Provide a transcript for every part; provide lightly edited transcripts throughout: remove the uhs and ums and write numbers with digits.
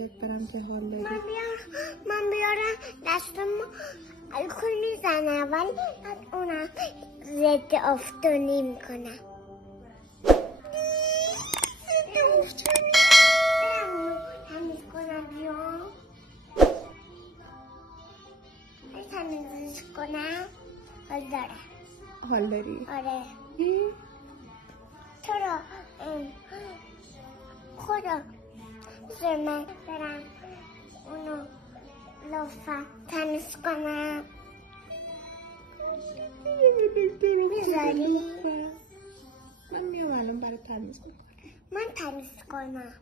دنبالت برم که حال داری؟ من بیارم دستم الکل میزنم ولی از اونم ضد افتونی میکنم. ضد افتونی؟ برم تمیز کنم بیام. تمیزش کنم. حال داره. حال داری؟ آره. تو را خدا من برم اونو لطفا تمیز کنم. میذاری؟ من میام الان برای تمیز کنم. من تمیز کنم.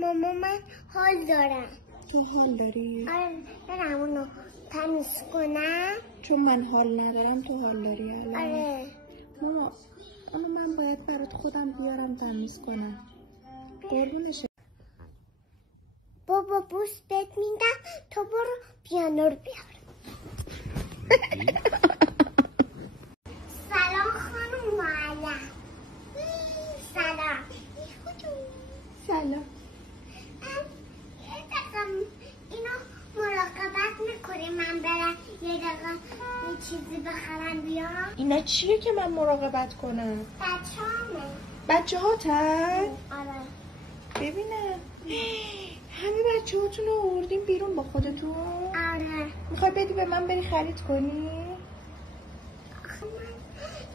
ماما من حال دارم. تو حال داری؟ آره برم اونو تمیز کنم. چون من حال ندارم تو حال داری الان؟ آره. ماما اما من باید برات خودم بیارم تمیز کنم. قربونشه. بابا بوس بهت میدم تو برو پیانو رو بیار. سلام خانم معلم. سلام. سلام. اینو مراقبت میکنی من برم یه دقیقه یه چیزی بخرم بیام؟ اینا چیه که من مراقبت کنم؟ بچه‌هامه. بچه هاتن؟ آره. ببینم همه بچه هاتون رو آوردین بیرون با خودتون؟ آره. میخوای بدی به من بری خرید کنی؟ من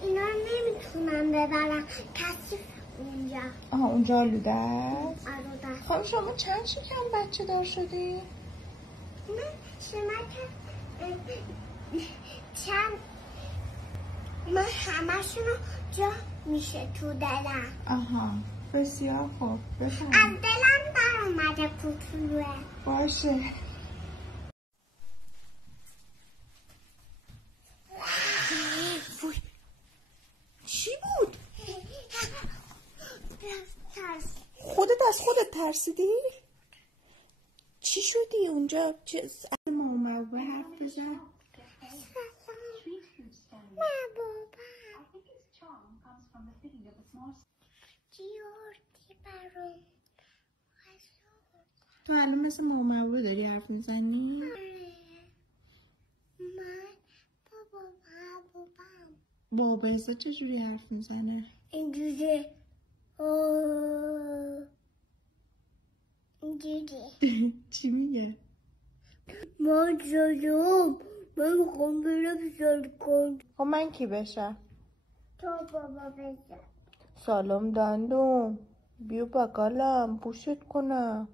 اینا رو نمیتونم ببرم کسی اونجا. آها اونجا آلوده است؟ آلوده. خب شما چند شکم بچه دار شدی؟ من شما چند من همشون رو جا میشه تو دلم. آها بسیار خوب بفهم. از دلم در اومده کوچولوه. باشه. چی بود؟ خودت از خودت ترسیدی؟ چی شدی اونجا؟ چه ماما حرف بزن؟ من بابا جیوردی برام. تو الان مثل ماما داری حرف میزنی؟ من بابام بابا ازا چجوری حرف میزنه؟ اینجوری چی میگه؟ من جلوم من میخوام برم سر کن. خب من کی بشم؟ تو بابا بزن. سلام دندون بیا بگلم پوشت کنم.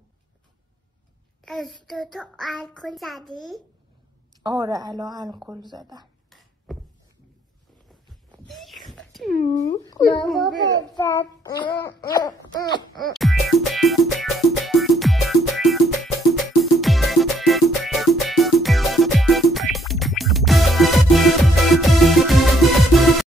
از تو الکل زدی؟ آره الان الکل زدم. بابا بزن